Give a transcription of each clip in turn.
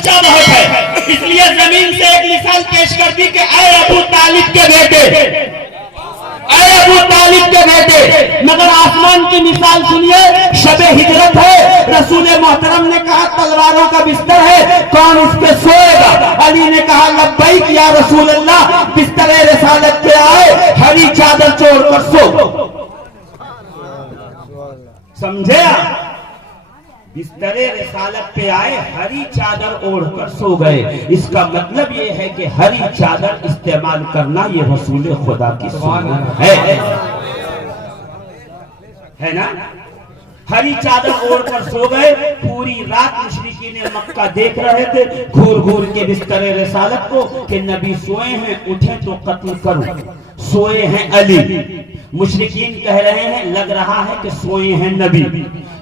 सच्चा बहुत है। इसलिए जमीन से एक मिसाल पेश कर दी कि ऐ अबू तालिब के बेटे, ऐ अबू तालिब के बेटे, मगर आसमान की मिसाल सुनिए, शबे हिजरत है, रसूल मोहतरम ने कहा तलवारों का बिस्तर है, कौन इस पे सोएगा? अली ने कहा लब्बैक या रसूल अल्लाह, बिस्तर रिसालत पे आए, हरी चादर छोड़कर सो। समझे आप? बिस्तरे रिसालत पे आए, हरी चादर ओढ़कर सो गए। इसका मतलब ये है कि हरी चादर इस्तेमाल करना ये रसूल खुदा की सुन्नत है ना। हरी चादर ओढ़कर सो गए। पूरी रात मुशरिकीन मक्का देख रहे थे घूर घूर के बिस्तरे रिसालत को कि नबी सोए हैं, उठे तो कत्ल करूं। सोए हैं अली, मुशरिकीन कह रहे हैं लग रहा है कि सोए हैं नबी।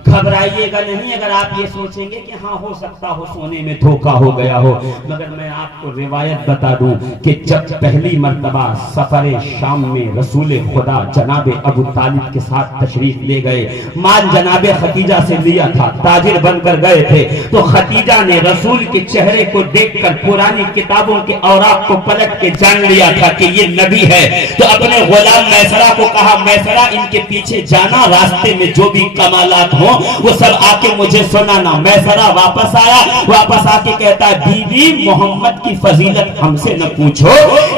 घबराइएगा नहीं अगर आप ये सोचेंगे कि हाँ हो सकता हो सोने में धोखा हो गया हो, मगर मैं आपको रिवायत बता दूं कि जब पहली मर्तबा सफरे शाम में रसूल खुदा जनाबे अबू तालिब के साथ तशरीफ ले गए, माल जनाबे खतीजा से लिया था, ताजिर बनकर गए थे, तो खतीजा ने रसूल के चेहरे को देखकर पुरानी किताबों के औराक को पलट के जान लिया था कि ये नबी है। तो अपने गुलाम मैसरा को कहा, मैसरा इनके पीछे जाना, रास्ते में जो भी कमालात हो वो सब आके मुझे सुनाना। मैसरा वापस आया, वापस आके कहता है बीवी मोहम्मद की फजीलत हमसे न पूछो,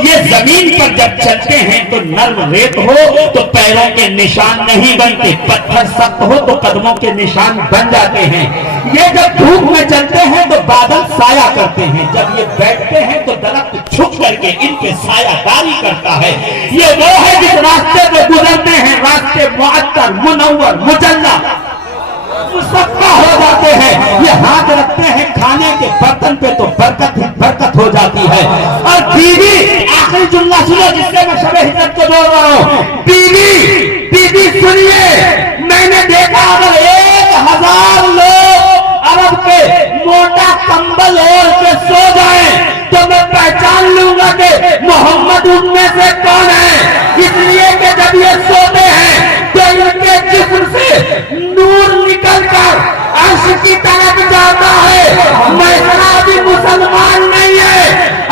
ये जमीन पर जब चलते हैं तो नर्म रेत हो तो पैरों के निशान नहीं बनते, पत्थर सख्त हो तो कदमों के निशान बन जाते हैं। ये जब धूप में चलते हैं तो बादल साया करते हैं, जब ये बैठते हैं तो दरख्त झुक करके इन पे सायादारी करता है। ये वो है जिस रास्ते पे गुजरते हैं, रास्ते मुअत्तर, मुनव्वर, मुजल्ला, मुसक्का हो जाते हैं। ये हाथ रखते हैं खाने के बर्तन पे तो बरकत ही बरकत हो जाती है। और बीवी, आखिरी जुमला सुनो जिससे मैं शबे हिजरत को जोड़ रहा हूँ। बीवी सुनिए, मैंने देखा अगर 1000 लोग अरब के मोटा कंबल ओढ़ के सो जाएं तो मैं पहचान लूंगा कि मोहम्मद उनमें से कौन है। इसलिए कि जब ये सोते हैं तो इनके जिस्म से नूर निकलकर अर्श की तरफ जाता है। मैसरा अभी मुसलमान नहीं है,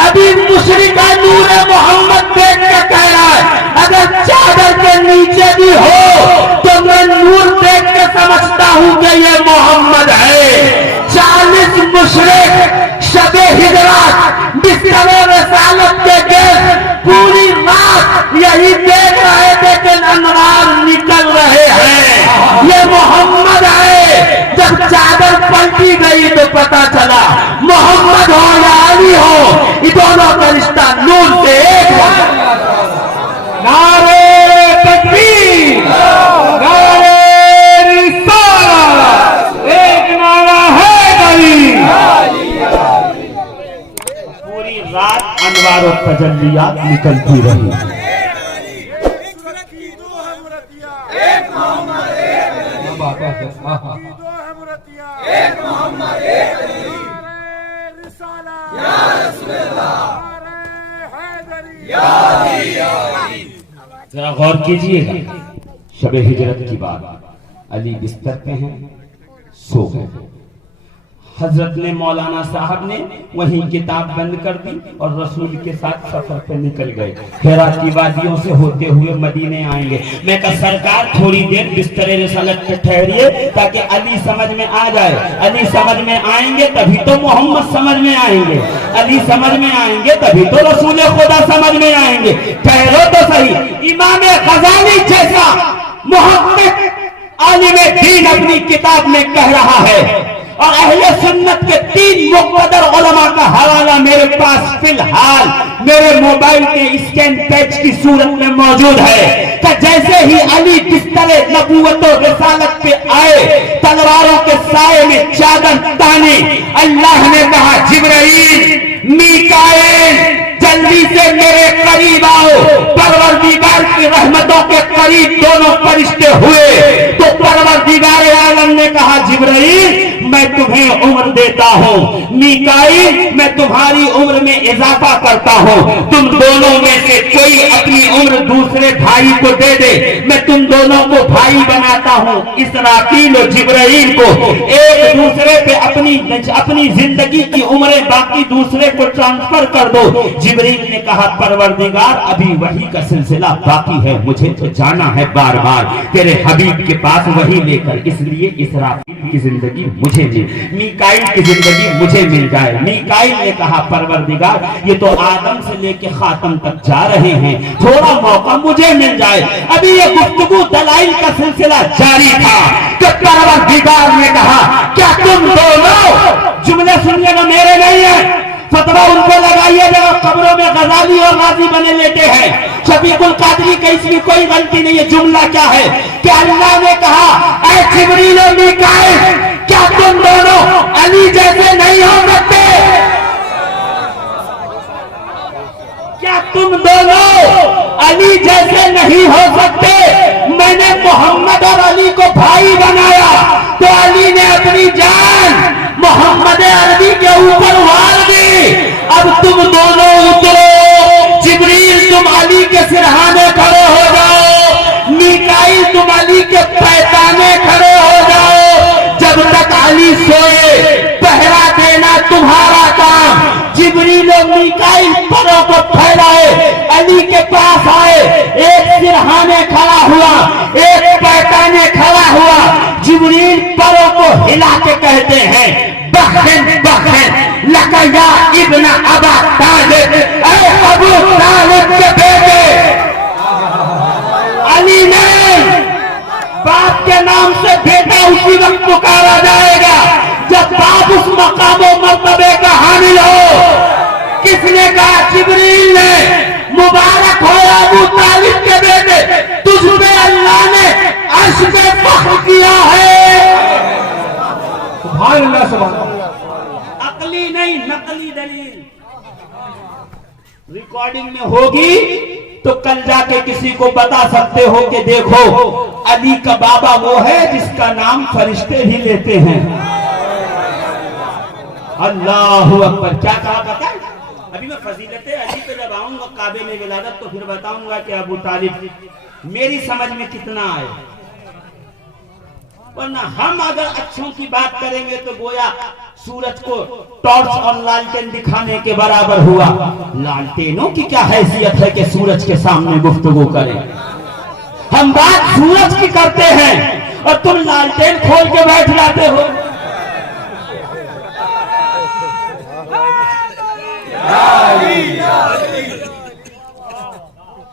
अभी मुशरिका नूर मोहम्मद देख के कह रहा है अगर चादर के नीचे भी हो तो मैं नूर देख के समझता हूं कि ये मोहम्मद है। 40 मुशरिक शबे हिजरत बिस्तरे रिसालत के गेट पूरी रात यही देख रहे थे कि अनवार निकल रहे हैं, ये मोहम्मद है। जब चादर पलटी गई तो पता चला मोहम्मद हो या अली हो, ये दोनों का रिश्ता नूर से एक है। नारे तकबीर, नारे रिसालत, एक नारा है गली। पूरी रात अनवार और तजल्लियात निकलती रही। जरा गौर कीजिएगा, शबे हिजरत की बात, अली बिस्तर पे हैं, सो गए। हजरत ने मौलाना साहब ने वहीं किताब बंद कर दी और रसूल के साथ सफर पे निकल गए। हेरा की वादियों से होते हुए मदीने आएंगे। मैं कहा सरकार थोड़ी देर बिस्तरे रिसालत पे ठहरिए ताकि अली समझ में आ जाए। अली समझ में आएंगे तभी तो मोहम्मद समझ में आएंगे, अली समझ में आएंगे तभी तो रसूल खुदा समझ में आएंगे। ठहरो तो सही। इमाम गजाली जैसा मुहक्किक आलिम दीन अपनी किताब में कह रहा है और अहले सुन्नत के 3 मुक़द्दर उलमा का हवाला मेरे पास फिलहाल मेरे मोबाइल के स्कैन पेज की सूरत में मौजूद है कि जैसे ही अली बिस्तरे नबूवत और रिसालत पे आए, तलवारों के साए में चादर तानी, अल्लाह ने कहा जिब्राइल, मीकाईल, जल्दी से मेरे करीब आओ। परवरदिगार की रहमतों के करीब दोनों फरिश्ते हुए तो परवरदिगार आलम ने कहा जिब्राइल मैं तुम्हें उम्र देता हूँ, मीकाईल मैं तुम्हारी उम्र में इजाफा करता हूँ, तुम दोनों में से कोई अपनी उम्र दूसरे भाई को दे दे, मैं तुम दोनों को भाई बनाता हूँ। इसराफील और जिब्राइल को एक दूसरे पे अपनी अपनी जिंदगी की उम्रें बाकी दूसरे को ट्रांसफर कर दो। जिब्रील ने कहा परवरदिगार अभी वही का सिलसिला बाकी है, मुझे तो जाना है बार बार तेरे हबीब के पास वही लेकर, इसलिए इसराफील की जिंदगी मुझे मिल, मीकाईल की जिंदगी मुझे मिल जाए। मीकाईल ने कहा परवरदिगार ये तो आदम से लेके खातम तक जा रहे हैं, थोड़ा मौका मुझे मिल जाए। अभी ये गुफ्तगू दलाइल का सिलसिला जारी था तो परवरदिगार ने कहा क्या तुम दोनों, जुमले सुनिएगा मेरे नहीं है, फतवा उनको लगाइए जो कब्रों में गजाली और गाजी बने लेते हैं। शफीकुल कादरी का इसमें कोई गलती नहीं है। जुमला क्या है कि अल्लाह ने कहा ऐ जिब्रील और मीकाईल क्या तुम दोनों अली जैसे नहीं हो सकते, क्या तुम दोनों अली जैसे नहीं हो सकते। मैंने मोहम्मद और अली को भाई बनाया तो अली ने अपनी जान मोहम्मद अरबी के ऊपर वार दी। अब तुम दोनों उतरो, जिब्रील तुम अली के सिरहाने खड़े हो जाओ, मीकाईल तुम अली के पैताने खड़े हो जाओ। जब तक अली सोए पहरा देना तुम्हारा काम। जिब्रील और मीकाईल परों को फैलाए अली के पास आए, एक सिरहाने खड़ा हुआ, एक पैताने खड़ा हुआ। जिब्रील परों को हिला के कहते हैं बहन बहन लकया इब्न अबा तालिब, ऐ अबू तालिब के बेटे। अली ने बाप के नाम से बेटा उसी वक्त पुकारा जाएगा जब बाप उस मकाम मर्तबे का हामिल हो। किसने कहा? जिब्रील ने। मुबारक हो अबू तालिब के बेटे, तुझ पे अल्लाह ने अर्श पे फख्र किया है। सुभान अल्लाह, सुभान अल्लाह। अकली नहीं नकली दलील रिकॉर्डिंग में होगी तो कल जाके किसी को बता सकते हो कि देखो अली का बाबा वो है जिसका नाम फरिश्ते भी लेते हैं। अल्लाह अकबर। क्या कहा पता है? अभी मैं फजीलते अली पे जब आऊंगा काबे में विलादत तो फिर बताऊंगा कि अबू तालिब मेरी समझ में कितना आए, वरना हम अगर अच्छों की बात करेंगे तो गोया सूरज को टॉर्च और लालटेन दिखाने के बराबर हुआ। लालटेनों की क्या हैसियत है कि सूरज के सामने गुफ्तगू करें। हम बात सूरज की करते हैं और तुम लालटेन खोल के बैठ जाते हो।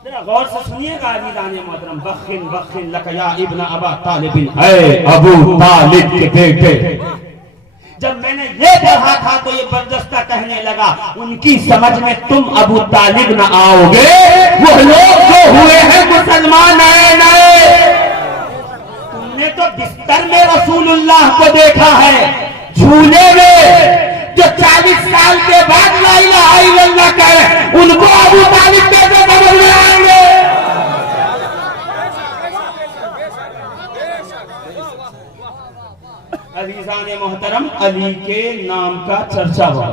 जरा गौर से सुनिएगा अज़ीज़ाने मोहतरम। बखिन बखिन लकया इब्न अबा तालिबिन, ऐ अबू तालिब के बेटे। जब मैंने ये पढ़ा था तो ये बर्जस्ता कहने लगा उनकी समझ में तुम अबू तालिब न आओगे, वो लोग जो हुए हैं मुसलमान नए नए। तुमने तो बिस्तर में रसूलुल्लाह को देखा है, झूले में जो 40 साल के बाद ला इलाहा इल्लल्लाह कहे उनको अबू तालिब कैसे समझ में आएंगे? अज़ीज़ाने मोहतरम, अली के नाम का चर्चा हुआ।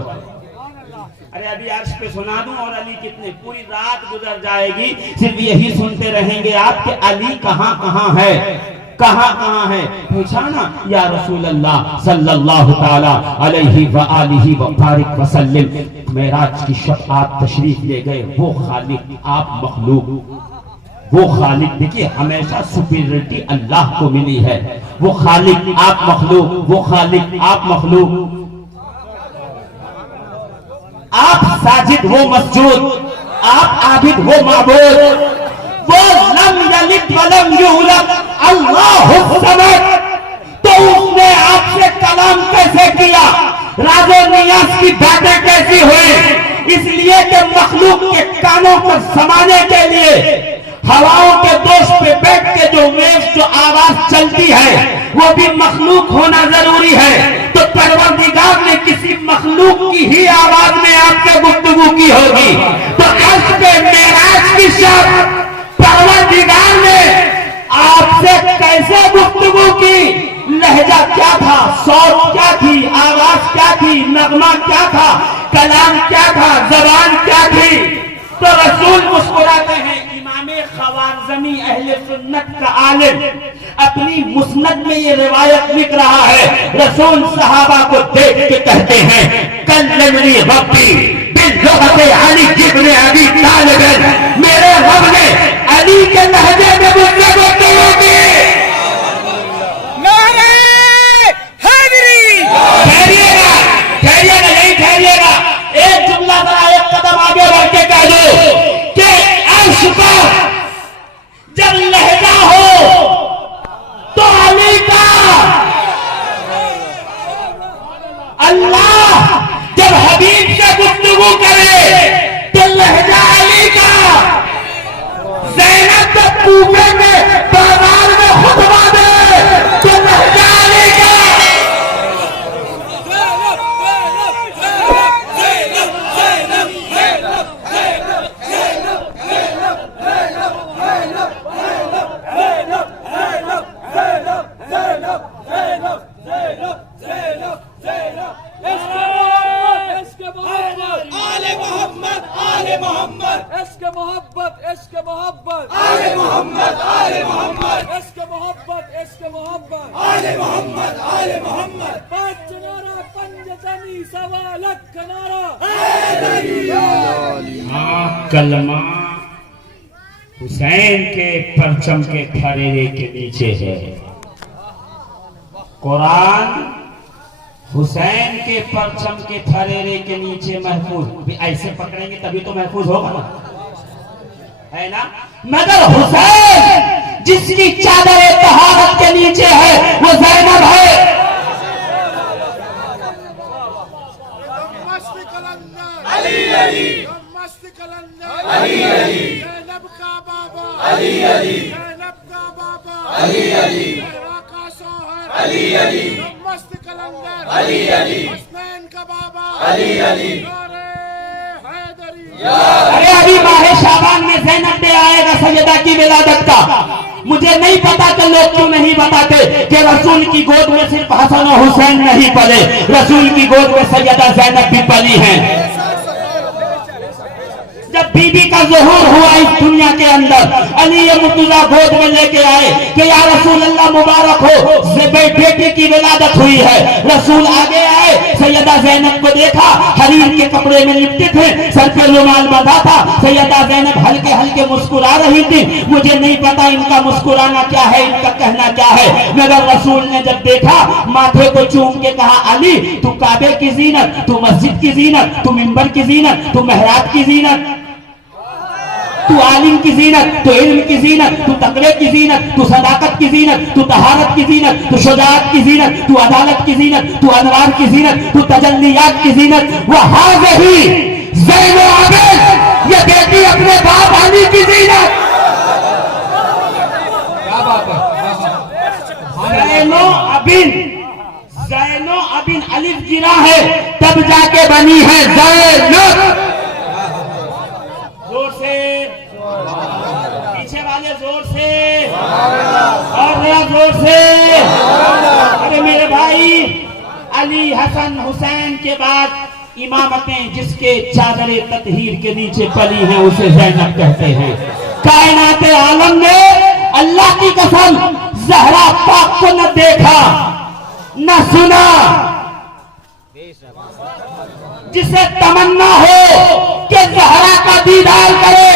अरे अभी अर्श पे सुना दूं और अली कितने, पूरी रात गुजर जाएगी सिर्फ यही सुनते रहेंगे आप कि अली कहां कहां है, कहां कहां है। पूछा ना या रसूल अल्लाह सल्लल्लाहु ताला अलैहि व आलिहि व बारिक वसल्लम, मेराज की शब आप तशरीफ ले गए, वो खालिक आप मखलूक, वो खालिक। देखिए हमेशा सुपीरियरिटी अल्लाह को मिली है। वो खालिक आप मखलूक, वो खालिक आप मखलूक, आप साजिद वो मस्जूद, आप आबिद वो माबूद, वो लम यलिद वलम यूलद अल्लाहु समद। तो उसने आपसे कलाम कैसे किया, राजो नियाज की बातें कैसी हुई? इसलिए कि मखलूक के कानों को समाने के लिए हवाओं के दोष पे बैठ के जो वेव जो आवाज चलती है वो भी मखलूक होना जरूरी है। तो परवरदिगार ने किसी मखलूक की ही आवाज में आपसे गुफ्तगू की होगी। तो अर्श पे मेराज की शब परवरदिगार ने आपसे कैसे गुफ्तगू की? लहजा क्या था, सौत क्या थी, आवाज क्या थी, नगमा क्या था, कलाम क्या था, जबान क्या थी? तो रसूल मुस्कुराते हैं। इमामे ख्वारिज़मी अहले सुन्नत का आलिम अपनी मुस्नद में ये रिवायत लिख रहा है, रसूल सहाबा को देख के कहते हैं, कल्लमनी रब्बी बिल्लुगति अली इब्न अबी तालिब, मेरे रब ने अली के लहजे में मुझसे गुफ्तगू की। नारे हैदरी, ठहरिएगा ठहरिएगा नहीं ठहरिएगा, एक जुमला जरा एक कदम आगे बढ़ के कह दो कि अर्श पर जब लहजा हो तो अली का, अल्लाह जब हबीब से गुफ्तगू करे तो लहजा अली का, ज़ैनब जब कूफे में बाजार में खुतबा दे तो लहजा अली का। कलमा हुसैन के परचम के फरेरे के नीचे है, कुरान हुसैन के परचम के फरेरे के नीचे महफूज। ऐसे पकड़ेंगे तभी तो महफूज होगा ना, है ना। मगर हुसैन जिसकी चादर तहारत के नीचे है वो ज़ैनब है। अली अली मस्त कलंदर, अली अली ज़ैनब का बाबा, अली अली ज़ैनब का बाबा, अली अली ज़हरा का सोहर, अली अली मस्त कलंदर, अली अली हुसैन का बाबा, अली अली नारे हैदरी। अरे अभी माहे शाबान में ज़ैनब पे आएगा सैयदा की विलादत का। मुझे नहीं पता कि लोग क्यों नहीं बताते कि रसूल की गोद में सिर्फ हसन और हुसैन नहीं पले, रसूल की गोद में सैयदा ज़ैनब भी पली हैं। जब बीबी का ज़ुहूर हुआ इस दुनिया के अंदर, अली मुर्तज़ा गोद में लेके आए कि या रसूल अल्लाह मुबारक हो, बेटी की विलादत हुई है। रसूल आगे आए, सैयदा ज़ैनब को देखा, हरीर के कपड़े में लिपटे थे, सर पे रुमाल बांधा था। सैयदा ज़ैनब हल्के हल्के मुस्कुरा रही थी। मुझे नहीं पता इनका मुस्कुराना क्या है, इनका कहना क्या है, मगर रसूल ने जब देखा माथे को चूम के कहा, अली तू काबे की जीनत, तू मस्जिद की जीनत, तू मिंबर की जीनत, तू मेहराब की जीनत, तू आलिम की जीनत, तू इल्म की जीनत, तू तकवे की जीनत, तू सदाकत की जीनत, तू तहारत की जीनत, तू शुजाअत की जीनत, तू अदालत की जीनत, तू अनवार की जीनत, तू तजल्लियात की जीनत। वह हाज़िही ज़ैनो आबिद, ये बेटी अपने बाप अली की जीनत। क्या बात है। ज़ैनो अबिन अलिफ गिरा है तब जाके बनी है ज़ैनब। जोर से, पीछे वाले जोर से, और जोर से। अरे मेरे भाई, अली हसन हुसैन के बाद इमामतें जिसके चादरे ततहीर के नीचे पली हैं उसे ज़ैनब कहते हैं। कायनात आलम ने अल्लाह की कसम ज़हरा पाक को न देखा न सुना, जिसे तमन्ना हो कि ज़हरा का दीदार करे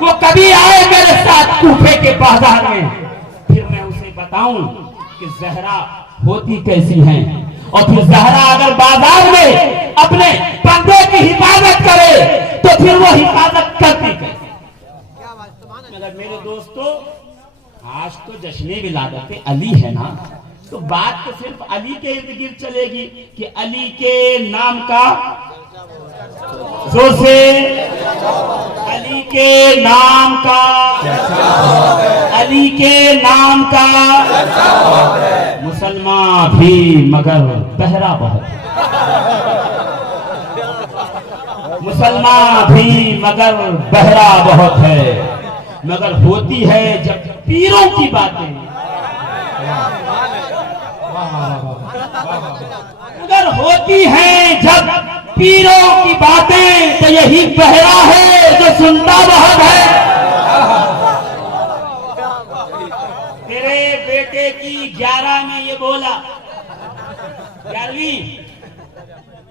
वो कभी आए मेरे साथ कूफे के बाजार में, फिर मैं उसे बताऊं कि ज़हरा होती कैसी हैं। और फिर ज़हरा अगर बाजार में अपने पर्दे की हिफाजत करे तो फिर वो हिफाजत करती कैसे। मगर मेरे दोस्तों, आज तो जश्न विलादत अली है ना, तो बात तो सिर्फ अली के इर्द गिर्द चलेगी कि अली के नाम का, जोर से, अली के नाम का, अली के नाम का मुसलमान भी मगर बहरा बहुत, मुसलमान भी मगर बहरा बहुत है। मगर होती है जब पीरों की बातें, अगर होती है जब पीरों की बातें तो यही बहरा है जो सुनता बहुत है। तेरे बेटे 11 में ये बोला, 11वीं,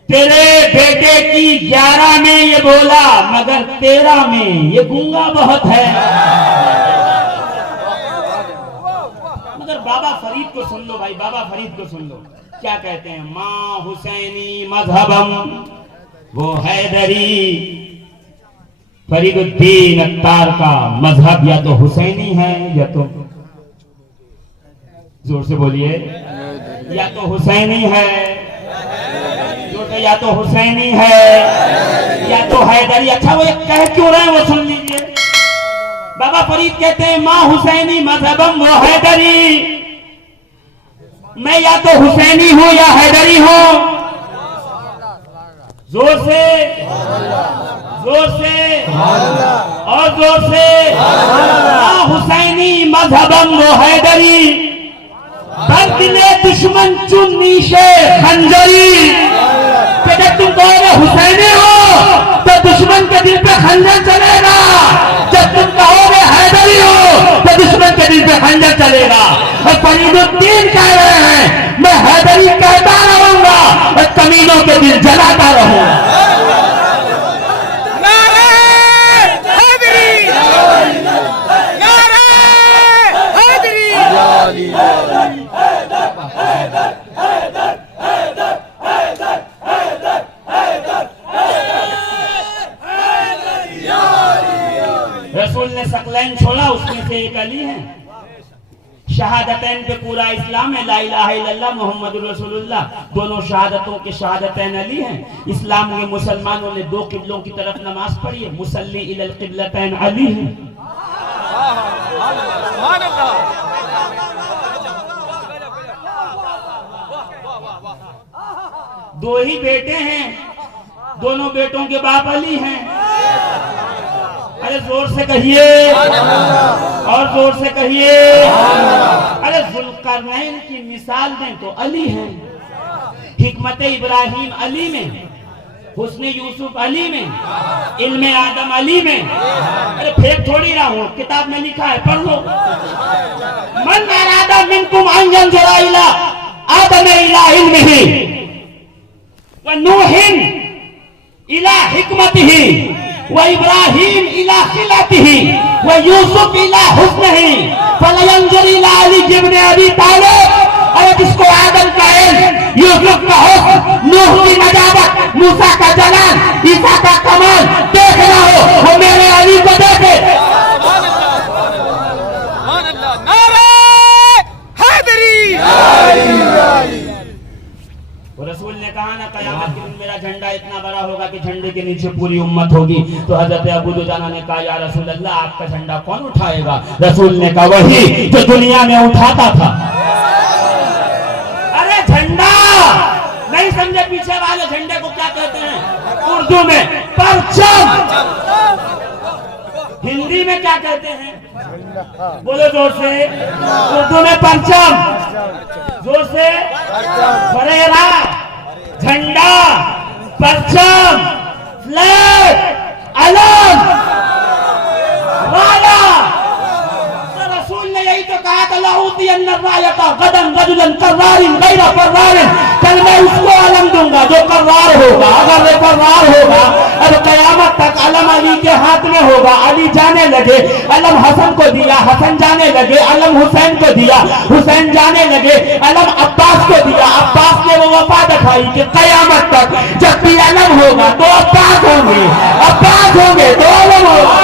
तेरे बेटे की 11 में ये बोला, मगर 13 में ये गूंगा बहुत है। मगर बाबा फरीद को सुन लो भाई, बाबा फरीद को सुन लो, क्या कहते हैं, माँ हुसैनी मजहबम वो हैदरी। फरीदुद्दीन अत्तार का मजहब या तो हुसैनी है या तो, जोर से बोलिए, या तो हुसैनी है, जोर से, या तो हुसैनी है या तो हैदरी। अच्छा वो कह क्यों रहे हैं वो सुन लीजिए। बाबा फरीद कहते हैं माँ हुसैनी मजहबम वो हैदरी, मैं या तो हुसैनी हूं या हैदरी हूं। जोर से, जोर से और जोर से, माँ हुसैनी मजहबम वो हैदरी, दिले दुश्मन चुन्नी से खंजरी। कि जब तुम कहोगे हुसैनी हो तो दुश्मन के दिल पे खंजर चलेगा, जब तुम कहोगे हैदरी हो तो दुश्मन के दिल पे खंजर चलेगा। और फरीदुद्दीन कह रहे हैं मैं हैदरी कहता रहूंगा और कमीनों के दिल जलाता रहूंगा। रसूल ने सकलैन छोड़ा, उसमें से एक अली है। शहादतैन पे पूरा इस्लाम है, ला इलाहा इल्लल्लाह मुहम्मदुर रसूलुल्लाह, दोनों शहादतों के शहादतैन अली हैं। इस्लाम में मुसलमानों ने दो किबलों की तरफ नमाज पढ़ी है, मुसल्ली इलल किबलतैन अली है। दो ही बेटे हैं, दोनों बेटों के बाप अली हैं। अरे जोर से कहिए और जोर से कहिए। अरे जुल्करनैन की मिसाल दें तो अली हैं, हिकमत इब्राहिम अली में, हुस्न यूसुफ अली में, इल्म आदम अली में। अरे फेंक थोड़ी रहा हूं, किताब में लिखा है, पढ़ लो। मन अरादा मिनकुम अन यंजुरा इला आदम इला इल्मिही व नूहिन इला हिकमतिही व इब्राहिम इला खिलतिही व यूसुफ इला हुस्निही फलयंजुर इला अली इब्न अबी तालिब। अरे जिसको आदम का इल्म, यूसुफ का हुस्न, नूह की नजाबत, मूसा का जलाल, ईसा का कमाल देखना हो, वो मेरे अली को देखे। रसूल ने कहा ना कयामत के दिन मेरा झंडा इतना बड़ा होगा कि झंडे के नीचे पूरी उम्मत होगी। तो हजरत अबू दुजाना ने कहा या रसूल अल्लाह आपका झंडा कौन उठाएगा? रसूल ने कहा वही जो दुनिया में उठाता था। अरे झंडा नहीं समझे पीछे वाले, झंडे को क्या कहते हैं उर्दू में? परचम। हिंदी में क्या कहते हैं? बोलो जोर से। उर्दू में परचम, जोर से। फरेरा, झंडा, परचम, फ्लैग, अलम, राया। तो रसूल ने यही तो कहा था लाऊतियन रायता गदन रजुलन कर्रारिन गैरा फर्रारिन, कल मैं उसको अलम दूंगा जो कर्रार होगा। अगर वो कर्रार होगा, अब कयामत तक अलम अली के हाथ में होगा। अली जाने लगे, अलम हसन को दिया, हसन जाने लगे, अलम हुसैन को दिया, हुसैन जाने लगे, अलम अब्बास को दिया, अब्बास ने वो वफा दिखाई कि कयामत तक जब भी अलम होगा तो अब्बास होंगे, अब्बास होंगे तो अलम होगा।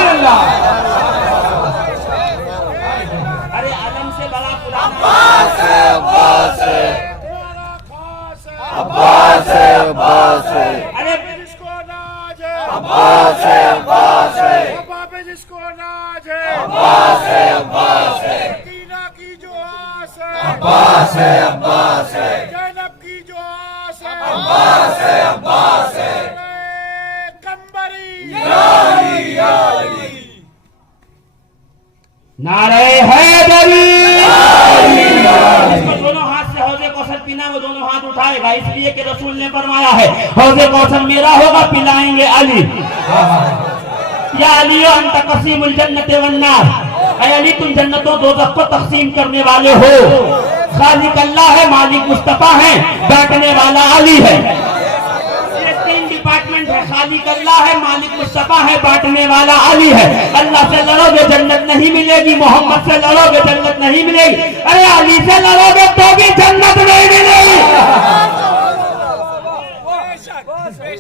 अरे अलम से बड़ा पुराना अब्बास है, अब्बास है, अब्बास है, अब्बास है। अरे जिसको नाज है अब्बास है, अब्बास है, अब्बा पे जिसको नाज है अब्बास है, अब्बास है, मदीना की जो आस है अब्बास है, अब्बास है, ज़ैनब की जो आस है अब्बास है, अब्बास है। कंबरी नारे हैदरी। जिसको दोनों हाथ से हौज़े कौसर पीना वो दोनों हाथ उठाएगा, इसलिए कि रसूल ने फरमाया है हौज़े कौसर मेरा होगा, पिलाएंगे अली। या अली अंत कसीमुल जन्नत वन नार, ऐ अली तुम जन्नतों दोज़ख को तकसीम करने वाले हो। खालिक अल्लाह है, मालिक मुस्तफा है, बांटने वाला अली है। ये 3 डिपार्टमेंट है, खालिक अल्लाह है, मालिक मुस्तफा है, बांटने वाला अली है। अल्लाह से लड़ोगे जन्नत नहीं मिलेगी, मोहम्मद से लड़ोगे जन्नत नहीं मिलेगी, अरे अली से लड़ोगे तो भी जन्नत नहीं मिलेगी।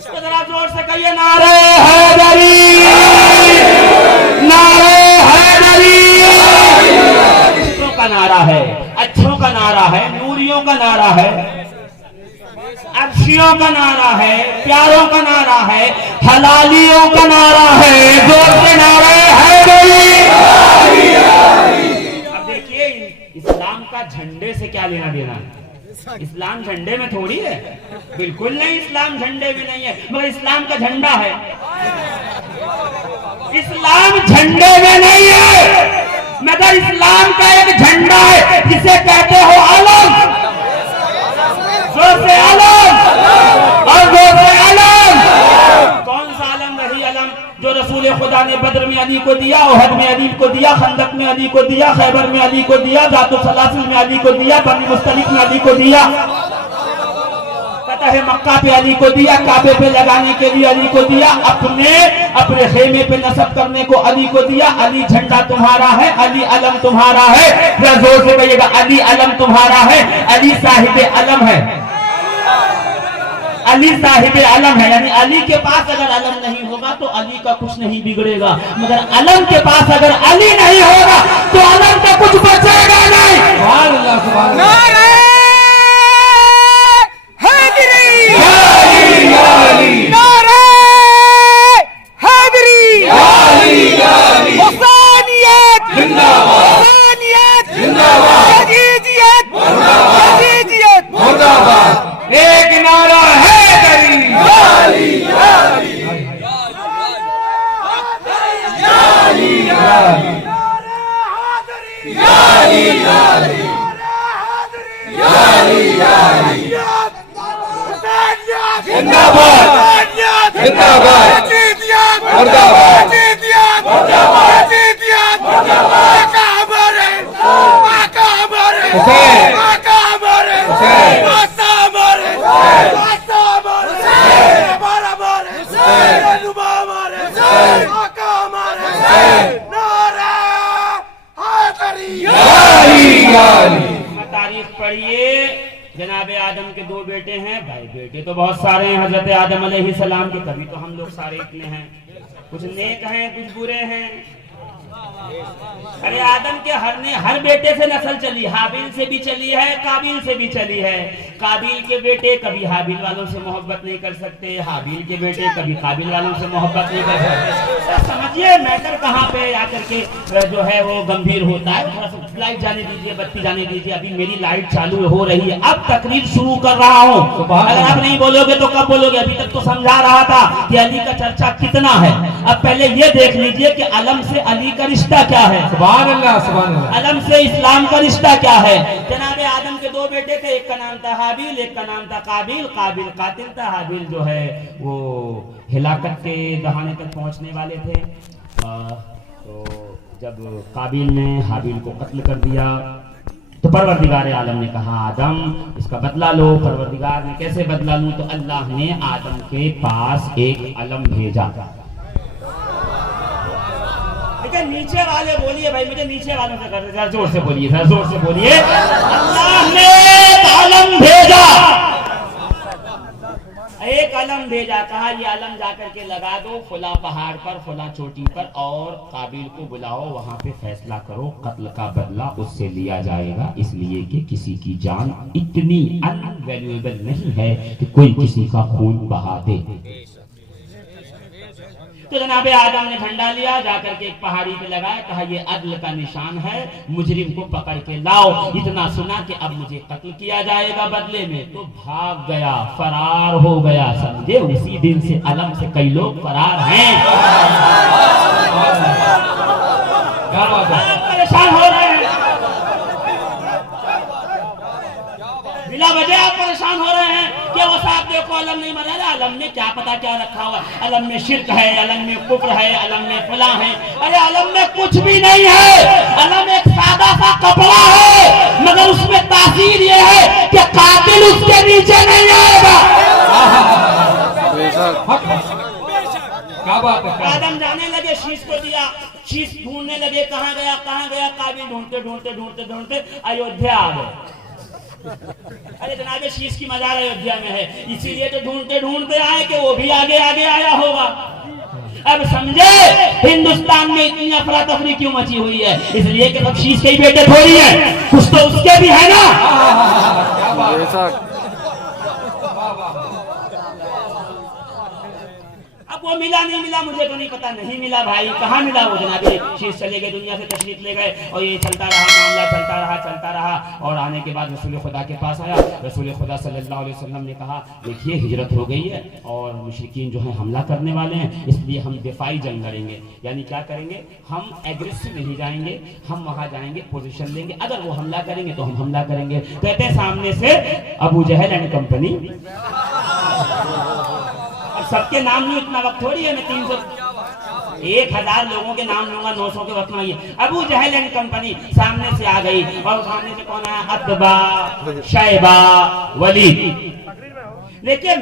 जरा जोर से कहिए नारे हैदरी, नारे हैदरी। का नारा है, अच्छों का नारा है, नूरियों का नारा है, अर्शियों का नारा है, प्यारों का नारा है, हलालियों का नारा है, जोर से नारे हैदरी। अब देखिए इस्लाम का झंडे से क्या लेना देना है? इस्लाम झंडे में थोड़ी है, बिल्कुल नहीं, इस्लाम झंडे में नहीं है, मगर इस्लाम का झंडा है। इस्लाम झंडे में नहीं है, मगर इस्लाम का एक झंडा है जिसे कहते हो अलम। जोर से अलम और जोर से अलम। कौन सा अलम? वही अलम जो रसूल खुदा ने बद्र में अली को दिया, ओहद में अली को दिया, खंदक में अली को दिया, खैबर में अली को दिया, जातुल सलासिल में अली को दिया, बनी मुस्तलिक में अली को दिया, फतह मक्का पे अली को दिया, काबे पे लगाने के लिए अली को दिया, अपने खेमे पे नस्ब करने को अली को दिया। अली झंडा तुम्हारा है, अली अलम तुम्हारा है। जोर से कहिएगा, अली अलम तुम्हारा है, अली साहिब अलम है, अली साहिब अलम है। यानी अली के पास अगर अलम नहीं होगा तो अली का कुछ नहीं बिगड़ेगा, मगर अलम के पास अगर अली नहीं होगा तो अलम का कुछ बचेगा नहीं। सुभान अल्लाह, सुभान अल्लाह। एक नारा हैदरी, तारीख पढ़िए। जनाबे आदम के 2 बेटे हैं, भाई बेटे तो बहुत सारे हैं हजरत आदम अलैहिस्सलाम के, तभी तो हम लोग सारे इतने हैं। कुछ नेक हैं, कुछ बुरे हैं। अरे आदम के हर बेटे से नस्ल चली, हाबिल से भी चली है, काबिल से भी चली है। काबिल के बेटे कभी हाबिल वालों से मोहब्बत नहीं कर सकते, हाबिल के बेटे कभी काबिल वालों से मोहब्बत नहीं कर सकते। समझिए मैटर कहाँ पे आकर के जो है वो गंभीर होता है। थोड़ा सा लाइट जाने दीजिए, बत्ती जाने दीजिए। अभी मेरी लाइट चालू हो रही है, अब तकरीर शुरू कर रहा हूँ। अगर आप नहीं बोलोगे तो कब बोलोगे? अभी तक तो समझा रहा था कि अली का चर्चा कितना है। अब पहले ये देख लीजिए कि अलम से अली का रिश्ता क्या है। सुभान अल्लाह, सुभान अल्लाह। अलम से इस्लाम का रिश्ता क्या है? जनाबे आदम के 2 बेटे थे, एक का नाम था हाबिल, एक का नाम था काबिल। काबिल कातिल था, हाबिल जो है वो हिलाकत के दहाने तक पहुंचने वाले थे। तो जब काबिल ने हाबिल को कत्ल कर दिया तो परवरदिगार आलम ने कहा आदम इसका बदला लो। परवरदिगार ने कैसे बदला लूं? तो अल्लाह ने आदम के पास एक अलम भेजा। लेकिन नीचे वाले बोलिए भाई, मुझे नीचे वालों से कर जरा जोर से बोलिए, जरा जोर से बोलिए। अल्लाह ने एक अलम भेजा, एक अलम भेजा। कहा ये अलम जाकर के लगा दो फुला पहाड़ पर, फुला चोटी पर, और काबिल को बुलाओ, वहां पे फैसला करो, कत्ल का बदला उससे लिया जाएगा, इसलिए कि किसी की जान इतनी अनवैल्यूएबल नहीं है कि कोई किसी का खून बहा दे। तो जनाबे आदम ने झंडा लिया, जाकर के एक पहाड़ी पे लगाया, कहा ये अदल का निशान है, मुजरिम को पकड़ के लाओ। इतना सुना कि अब मुझे कत्ल किया जाएगा बदले में, तो भाग गया, फरार हो गया। समझे, उसी दिन से अलम से कई लोग फरार हैं। परेशान हो रहे हैं, बिला वजह आप परेशान हो रहे हैं कि वो साहब देखो अलम नहीं मरा, अलम में क्या पता क्या रखा हुआ, अलम में शिर्क है, अलम में कुफ्र है, अलम में फला है। अरे अलम में कुछ भी नहीं है। अलम एक सादा सादा सा कपड़ा है, मगर उसमें तासीर ये है कि कातिल उसके नीचे नहीं आएगा। क्या बात है। आदम जाने लगे, शीश को दिया, शीश ढूंढने लगे, कहाँ गया काबिल ढूंढते ढूंढते ढूंढते ढूंढते अयोध्या आ गए। अरे जनाबे शीश की मजार अयोध्या में है, इसीलिए तो ढूंढते ढूंढते आए कि वो भी आगे आगे आया होगा। अब समझे हिंदुस्तान में इतनी अफरा तफरी क्यों मची हुई है? इसलिए कि सब शीश के ही बेटे थोड़ी है, कुछ तो उसके भी है ना। अब वो मिला नहीं मिला मुझे तो नहीं पता, नहीं मिला भाई, कहाँ मिला वो जनाबे। शीश चले गए, दुनिया से तशरीफ ले गए, और ये चलता रहा मामला, चलता रहा। और आने के बाद रसूल खुदा के पास आया। रसूल खुदा सल्लल्लाहु अलैहि वसल्लम ने कहा, देखिए हिजरत हो गई है और मुशरिकीन जो है हमला करने वाले हैं, इसलिए हम दिफाई जंग लड़ेंगे। यानी क्या करेंगे, हम एग्रेसिव नहीं जाएंगे, हम वहां जाएंगे, पोजीशन लेंगे, अगर वो हमला करेंगे तो हम हमला करेंगे। कहते सामने से अबू जहल एंड कंपनी, सबके नाम नहीं, इतना वक्त थोड़ी है, मैं 1000 लोगों के नाम लूंगा, 900 के वक्त में। ये अबू जहल एंड कंपनी सामने से आ गई, और सामने से कौन आया, अतबा, शैबा, वलीद। देखिए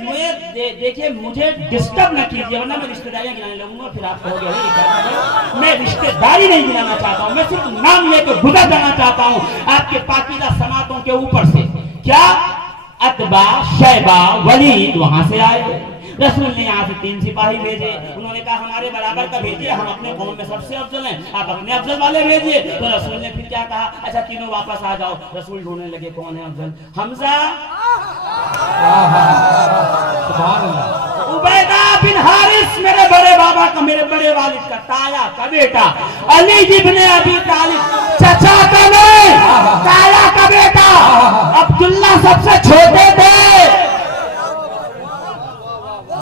मुझे डिस्टर्ब न कीजिए, वरना मैं रिश्तेदारियां गिनाने लगूंगा, फिर आप कहोगे मैं रिश्तेदारी नहीं गिनाना चाहता हूँ, मैं सिर्फ नाम लेकर गुजर जाना चाहता हूँ आपके पाकीज़ा समातों के ऊपर से। क्या अतबा, शैबा, वलीद वहां से आए। रसूल ने यहाँ से 3 सिपाही भेजे, उन्होंने कहा हमारे बराबर का भेजिए, हम अपने कौम में सबसे अफजल हैं, आप अपने अफजल वाले भेजिए। तो रसूल ने फिर क्या कहा, अच्छा तीनों वापस आ जाओ। रसूल ढूंढने लगे कौन है अफजल, हमजा, उबैदा बिन हारिस, मेरे बड़े बाबा का, मेरे बड़े वालिद का, ताया का बेटा, अली इब्ने अबी तालिब, चचा का नहीं, ताया का बेटा, अब्दुल्ला सबसे छोटे थे।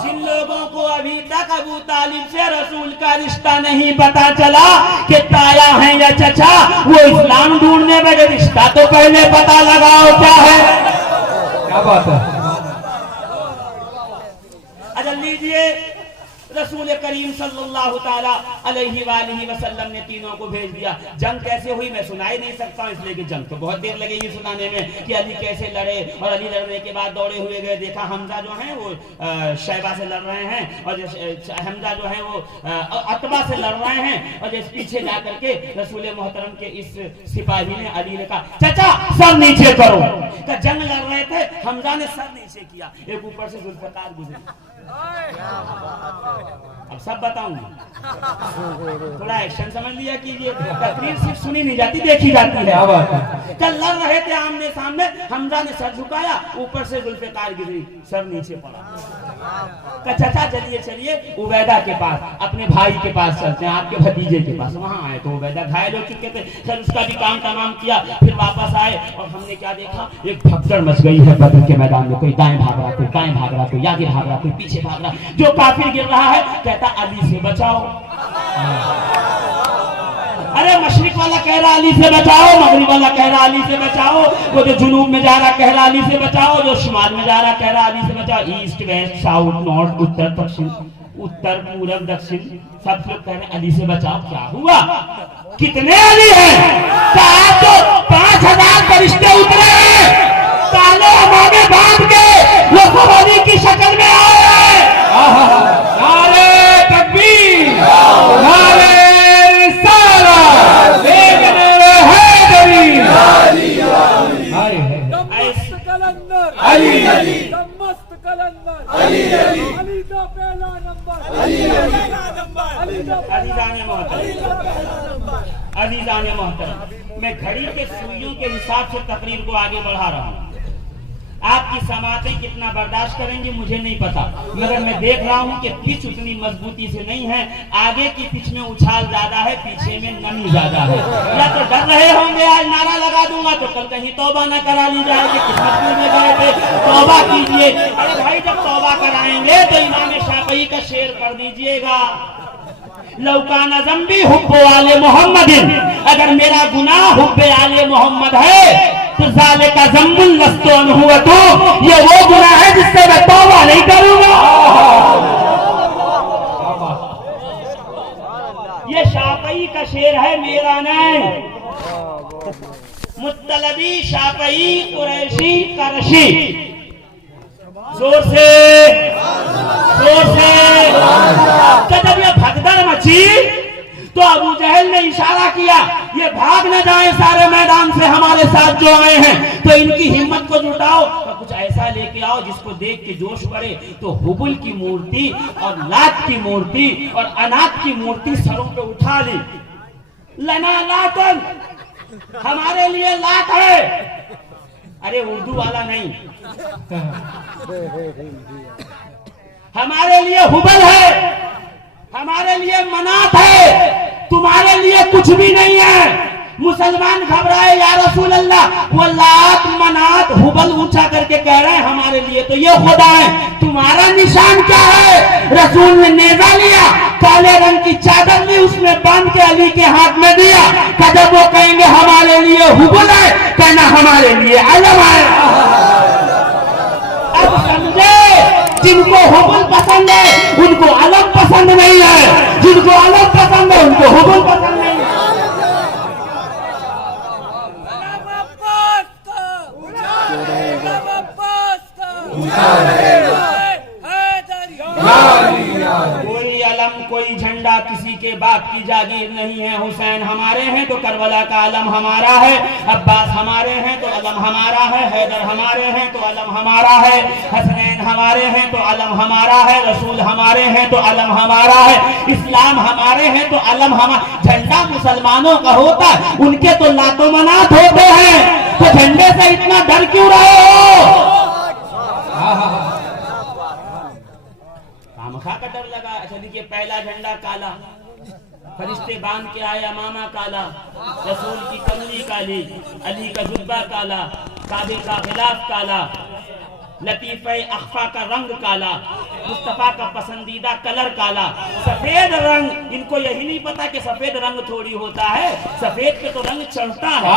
जिन लोगों को अभी तक अबू तालिब से रसूल का रिश्ता नहीं पता चला कि ताया है या चचा, वो इस्लाम ढूंढने में रिश्ता तो पहले पता लगाओ क्या है। क्या बात है। अच्छा लीजिए, रसूल करीम सल्लल्लाहु ताला अलैहि वालिहि वसल्लम ने तीनों को भेज दिया। जंग कैसे हुई मैं सुना ही नहीं सकता हूं, इसलिए कि जंग तो बहुत देर लगेगी सुनाने में कि अली कैसे लड़े। और अली लड़ने के बाद दौड़े हुए गए, देखा हमजा जो है वो शैबा से लड़ रहे हैं, और हमजा जो है वो अतबा से लड़ रहे हैं। और जैसे पीछे जा करके रसूल मोहतरम के इस सिपाही ने, अली ने कहा चाचा सर नीचे करो। जंग लड़ रहे थे, हमजा ने सर नीचे किया, एक ऊपर से जुल्फकार गुजरी। अब सब बताऊंगा, थोड़ा एक्शन समझ लिया कीजिए, तकरीर सिर्फ सुनी नहीं जाती, देखी जाती है। कल लड़ रहे थे आमने सामने, हमजा ने सर झुकाया, ऊपर से जुल्फकार गिरी, सर नीचे पड़ा। चाचा चलिए चलिए उबैदा के पास, अपने भाई के पास चलते हैं, आपके भतीजे के पास। वहां आए तो उबैदा घायल हो चुके थे, सर उसका भी काम तमाम किया। फिर वापस आए और हमने क्या देखा, एक भगदड़ मच गई है बदर के मैदान में, कोई दाएं भाग रहा, कोई बाएं भाग रहा, कोई आगे भाग रहा, कोई पीछे भाग रहा। जो काफिर गिर रहा है कहता अली से बचाओ। अरे मशरिक वाला कह रहा अली से बचाओ, मगरिब वाला कह रहा अली से बचाओ, वो जो जुनूब में जा रहा कह रहा अली से बचाओ, जो शुमाल में जा रहा कह रहा अली से बचाओ। ईस्ट वेस्ट साउथ नॉर्थ उत्तर पश्चिम, उत्तर पूरब दक्षिण, सब लोग कह रहे अली से बचाओ। क्या हुआ, कितने अली हैं? तो 5000 फरिश्ते उतरे हैं, काले अमामे बांध के वो सब अली की शक्ल में आए। नारे तकबीर, नारे रिसालत, नारे हैदरी, मस्त कलंदर अली अली, मस्त कलंदर अली अली, अली का पहला नंबर, अली पहला नंबर, अली का अजीजाने मोहतरम, अजीजाने मोहतरम, मैं घड़ी के सुइयों के हिसाब से तकरीर को आगे बढ़ा रहा हूँ। आपकी समातें कितना बर्दाश्त करेंगे मुझे नहीं पता, मगर मैं देख रहा हूं कि पिच उतनी मजबूती से नहीं है। आगे की पिच में उछाल ज्यादा है, पीछे में नमी ज्यादा है। या तो डर रहे होंगे आज नारा लगा दूंगा तो कल कहीं तौबा न करा ली जाएगी, किस्मत में गए थे, तौबा कीजिए। अरे भाई जब तौबा कराएंगे तो इमाम शाफई का शेर कर दीजिएगा, लौकाना ज़म्बी हुब्बे आले मोहम्मदिन, अगर मेरा गुनाह हुब्बे आले मोहम्मद है तो ज़ालिका ज़म्बुल लस्तु अन्हु अतूब, ये वो गुनाह है जिससे मैं तौबा नहीं करूंगा। ये शाफई का शेर है, मेरा नहीं। तो मुत्तलबी, शाफई, कुरैशी, करशी। जोर से तो जब ये भगदड़ मची तो अबू जहल ने इशारा किया ये भाग न जाए सारे मैदान से, हमारे साथ जो आए हैं, तो इनकी हिम्मत को जुटाओ, तो कुछ ऐसा लेके आओ जिसको देख के जोश बढ़े। तो हुबुल की मूर्ति और लात की मूर्ति और अनाथ की मूर्ति सरों पे उठा ली। लना लातन, हमारे लिए लात है। अरे उर्दू वाला नहीं, हमारे लिए हुबल है, हमारे लिए मनात है, तुम्हारे लिए कुछ भी नहीं है। मुसलमान घबराए, या रसूल अल्लाह, वो लात मनात हुबल ऊंचा करके कह रहे हैं हमारे लिए तो ये खुदा है, तुम्हारा निशान क्या है? रसूल ने नेजा लिया, काले रंग की चादर ली, उसमें बांध के अली के हाथ में दिया। जब वो कहेंगे हमारे लिए हुबल है, कहना हमारे लिए अलम है। अब समझे, जिनको हुबल पसंद है उनको अलम पसंद नहीं है, जिनको अलम पसंद है उनको हुबल पसंद नहीं है। कोई अलम कोई झंडा किसी के बाप की जागीर नहीं है। हुसैन हमारे हैं तो करबला का अलम हमारा है, अब्बास हमारे हैं तो अलम हमारा है, हैदर हमारे हैं तो अलम हमारा है, हसनैन हमारे हैं तो अलम हमारा है, रसूल हमारे हैं तो अलम हमारा है, इस्लाम हमारे हैं तो अलम हमारा। झंडा मुसलमानों का होता, उनके तो लातो मनात होते हैं, तो झंडे से इतना डर क्यों रहे हो? खामखा का डर लगा। अच्छा देखिए, पहला झंडा काला, फरिश्ते बांध के आए, अमामा काला, रसूल की कमली काली, अली का जुब्बा काला, काबे का खिलाफ काला, लतीफे अख्फा का रंग काला, मुस्तफा का पसंदीदा कलर काला, सफेद रंग। इनको यही नहीं पता कि सफेद रंग थोड़ी होता है, सफेद पे तो रंग चढ़ता है।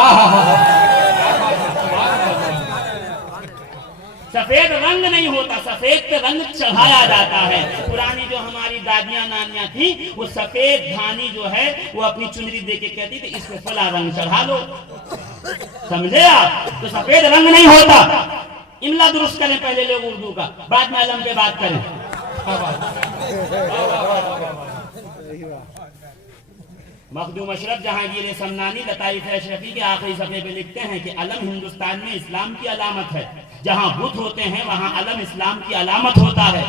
सफेद रंग नहीं होता, सफेद पे रंग चढ़ाया जाता है। पुरानी जो हमारी दादियां नानियां थी, वो सफेद धानी जो है वो अपनी चुनरी दे के कहती थी इस पे फला रंग चढ़ा लो। समझे आप? तो सफेद रंग नहीं होता। इमला दुरुस्त करें पहले लोग उर्दू का, बाद में अलम पे बात करें। मखदूम अशरफ जहांगीर समनानी लताइफ अशरफी के आखिरी सफे पे लिखते हैं कि अलम हिंदुस्तान में इस्लाम की अलामत है। जहां बुत होते हैं वहां अलम इस्लाम की अलामत होता है।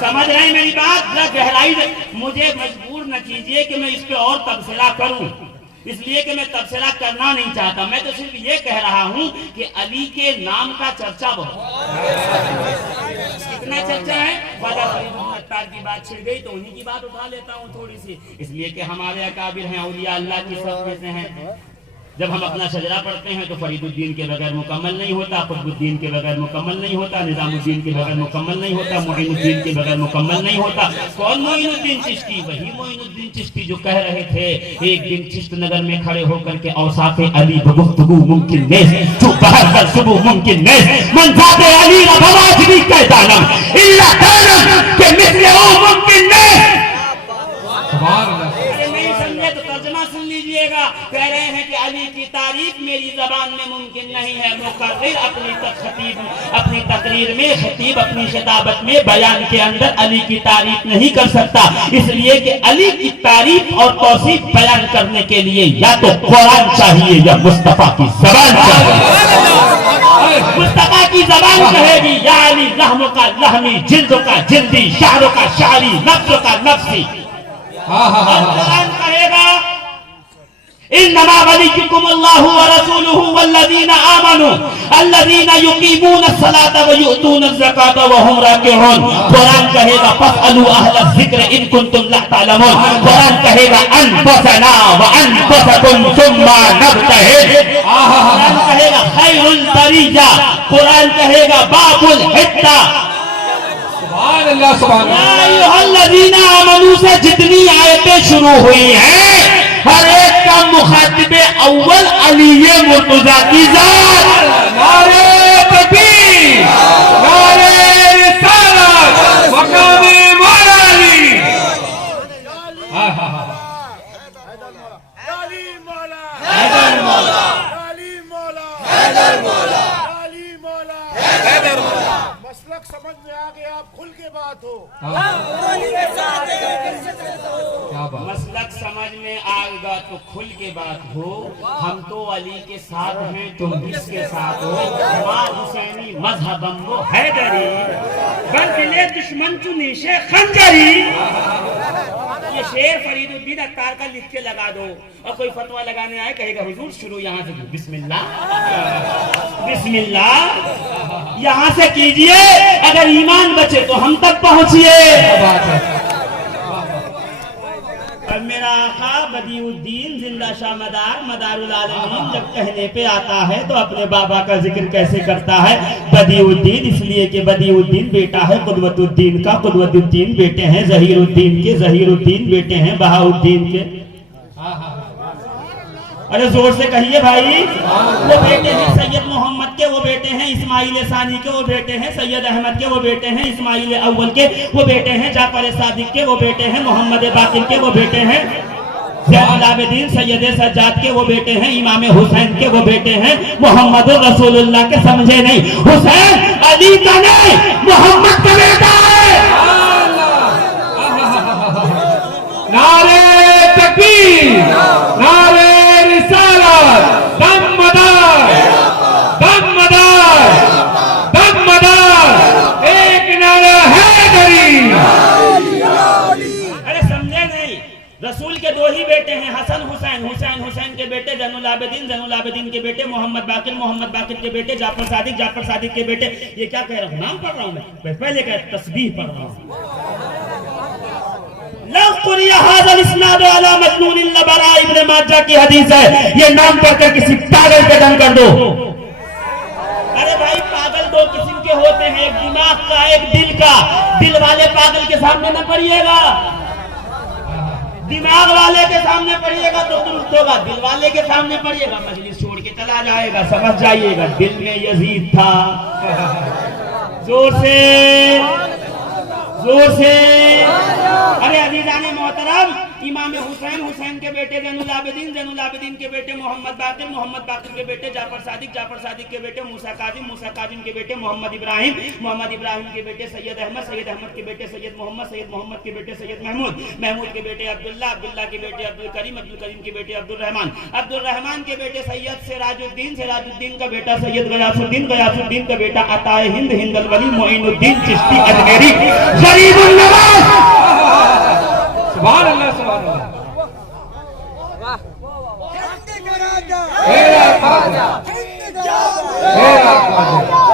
समझ रहे हैं मेरी बात? जरा गहराई से, मुझे मजबूर न कीजिए कि मैं इस पे और तबसरा करूं, इसलिए कि मैं तबसरा करना नहीं चाहता। मैं तो सिर्फ ये कह रहा हूं कि अली के नाम का चर्चा बहुत, कितना चर्चा है। वादा अत्तार की बात छिड़ गई तो उन्हीं की बात उठा लेता हूं थोड़ी सी, इसलिए कि हमारे अकाबिर हैं, औलिया अल्लाह की सब में से हैं। जब हम अपना शजरा पढ़ते हैं तो फरीदुद्दीन के बगैर मुकम्मल नहीं होता, कुतुबुद्दीन के बगैर मुकम्मल नहीं होता, निजामुद्दीन के बगैर मुकम्मल नहीं होता, मुइनुद्दीन के बगैर मुकम्मल नहीं होता। कौन मुइनुद्दीन चिश्ती? वही मुइनुद्दीन चिश्ती जो कह रहे थे एक दिन चिश्त नगर में खड़े होकर के औसाफे अली बगुफ्तगू मुमकिन नहीं, जो बहर कर सुबह मुमकिन नहीं, मंसाबे अली रवाज भी कहता ना इल्ला तानम के मिस्र ओ मुमकिन नहीं। नहीं समझे तो तर्जमा सुन लीजिएगा। कह रहे हैं कि अली की तारीफ मेरी जबान में मुमकिन नहीं है। मुकर्रिर अपनी तकरीर में, खतीब अपनी खिताबत में, बयान के अंदर अली की तारीफ नहीं कर सकता, इसलिए कि अली की तारीफ और तौसीफ बयान करने के लिए या तो कुरान चाहिए या मुस्तफा की जबान चाहिए। मुस्तफा की जबान कहेगी या अली लहमों का लहमी, जिल्दों का जिल्दी, शारों का शारी, नफ्सों का नफ्सी। कुरान कहेगा इन्नमा वलियुकुम अल्लाहु व रसूलुहु वल्लज़ीना आमनू अल्लज़ीना युकीमून अस्सलाता व युतून अज़्ज़काता व हुम राकिऊन। कुरान कहेगा फस्अलू अहल ज़िक्र इन कुंतुम ला तअलमून। कुरान कहेगा अनफुसना व अनफुसकुम सुम्मा नब्तहिल। कुरान कहेगा खैरुल बरिया। कुरान कहेगा बाबुल हित्ता। आमनू से जितनी आयतें शुरू हुई हैं, हर एक का मुखातिब अव्वल अली मुर्तजा की जात। नारे तकबीर, नारे रिसालत, मकामे मौला अली। अली मौला मसलक समझ में आ गया, आप खुल के बात हो। क्या बात। मसलक समझ में आएगा तो खुल के बात हो। हम तो अली के साथ हैं, तुम किसके साथ हो? माँ हुसैनी मजहबम वो हैदरी, बल दिले दुश्मन चु नीशे खंजरी। ये शेर फरीदुद्दीन अत्तार का लिख के लगा दो, और कोई फतवा लगाने आए कहेगा हुजूर शुरू यहाँ से बिस्मिल्लाह बिस्मिल्लाह यहाँ से कीजिए, अगर ईमान बचे तो हम तक पहुंचिए। बात है। और मेरा आका बदीउद्दीन जिंदा शाह मदारुल आलमीन जब कहने पे आता है तो अपने बाबा का जिक्र कैसे करता है? बदीउद्दीन इसलिए कि बदीउद्दीन बेटा है कुदवतुद्दीन का, कुदवतुद्दीन बेटे हैं जहीरुद्दीन के, जहीरुद्दीन बेटे हैं बहाउद्दीन के। अरे जोर से कहिए भाई। वो बेटे हैं सैयद मोहम्मद के, वो बेटे हैं इस्माइल सानी के, वो बेटे हैं सैयद अहमद के, वो बेटे हैं इस्माइल अव्वल के, वो बेटे हैं जाफर सादिक के, वो बेटे हैं मोहम्मद बाकिर के, वो बेटे हैं ज़ैनुल आबिदीन सैयद सज्जाद के, वो बेटे हैं इमाम हुसैन के, वो बेटे हैं मोहम्मद रसूलुल्लाह के। समझे नहीं? हुसैन अली का नहीं, मोहम्मद का बेटा है। नारे तकबीर, नारे रिसालत, दमदार, दमदार, दमदार, एक नारा हैदरी। अरे समझे नहीं? रसूल के दो ही बेटे हैं, हसन हुसैन, हुसैन हुसैन के बेटे ज़ैनुल आबिदीन, ज़ैनुल आबिदीन के बेटे मोहम्मद बाकिर, मोहम्मद बाकिर के बेटे जाफर सादिक, जाफर सादिक के बेटे। ये क्या कह रहा हूँ? नाम पढ़ रहा हूँ मैं, पहले कह तस्बीह पढ़ रहा हूँ। इब्न माजा की हदीस है, ये नाम पढ़कर किसी पागल पे दम कर दो। अरे भाई पागल दो किस्म के होते हैं, एक दिमाग का एक दिल का। दिल वाले पागल के सामने न पढ़िएगा, दिमाग वाले के सामने पढ़िएगा तो दुरुस्त होगा, दिल वाले के सामने पढ़िएगा मजलिस छोड़ के चला जाएगा। समझ जाइएगा, दिल में यजीद था। जोर से जोर से। अरे अजीजाने मोहतरम, इमाम हुसैन, हुसैन के बेटे ज़ैनुल आबिदीन, ज़ैनुल आबिदीन के बेटे मोहम्मद बाकिर, मोहम्मद बाकिर के बेटे जाफर सादिक, जाफर सादिक के बेटे मूसा काजिम, मूसा काजिम के बेटे मोहम्मद इब्राहिम, मोहम्मद इब्राहिम के बेटे सैयद अहमद, सैयद अहमद के बेटे सैयद मोहम्मद, सैयद मोहम्मद के बेटे सैयद महमूद, महमूद के बेटे अब्दुल्ला, अब्दुल्ला के बेटे अब्दुल करीम, अब्दुल करीम के बेटे अब्दुल रहमान, अब्दुल रहमान के बेटे सैयद सिराजुद्दीन, सिराजुद्दीन का बेटा सैयद गयासुद्दीन, गयासुद्दीन का बेटा अताए हिंद, हिंदल वली, मोइनुद्दीन चिश्ती अजमेरी, गरीबुन नवाज। सुभान अल्लाह, सुभान अल्लाह। राजा, मेरा ख्वाजा, मेरा ख्वाजा।